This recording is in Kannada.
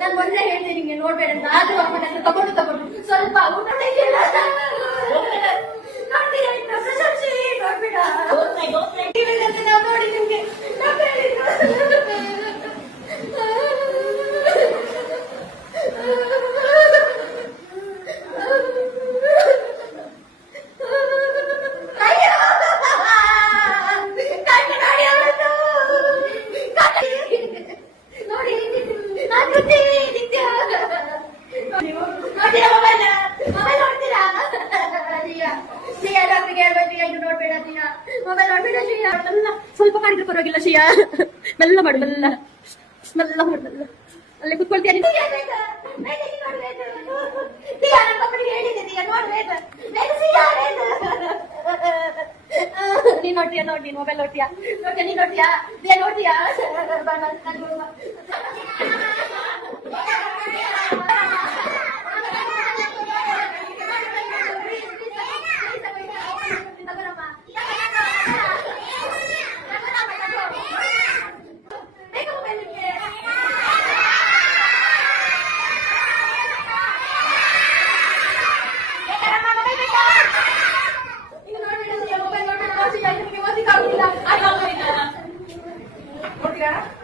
ನಾನು ಮೊನ್ನೆ ಹೇಳ್ತೀನಿ ನಿಂಗೆ ನೋಡ್ಬೇಡ ಅಂತ, ಆದ್ರೂ ಅಮ್ಮನ ತಗೊಂಡು ಸ್ವಲ್ಪ ಊಟ ನೋಡ್ಬೇಡ ನಾವು ನೋಡಿ ನಿಮ್ಗೆ ಸ್ವಲ್ಪ ಮಾಡಿದ್ರೆ ಪರವಾಗಿಲ್ಲ ಶ್ರೀಯಾ, ಮೆಲ್ಲ ಮಾಡು, ಮೆಲ್ಲ ಮೆಲ್ಲ ಮಾಡು, ಮೆಲ್ಲ ಅಲ್ಲೇ ಕುತ್ಕೊಳ್ತೀಯ ನೀನು ನೋಡ್ತೀಯಾ? ನೋಡಿ ಮೊಬೈಲ್ ನೋಡ್ತೀಯಾ? ನೀನ್ ನೋಡ್ತೀಯಾ? ನೋಡ್ತೀಯಾ? Obrigada.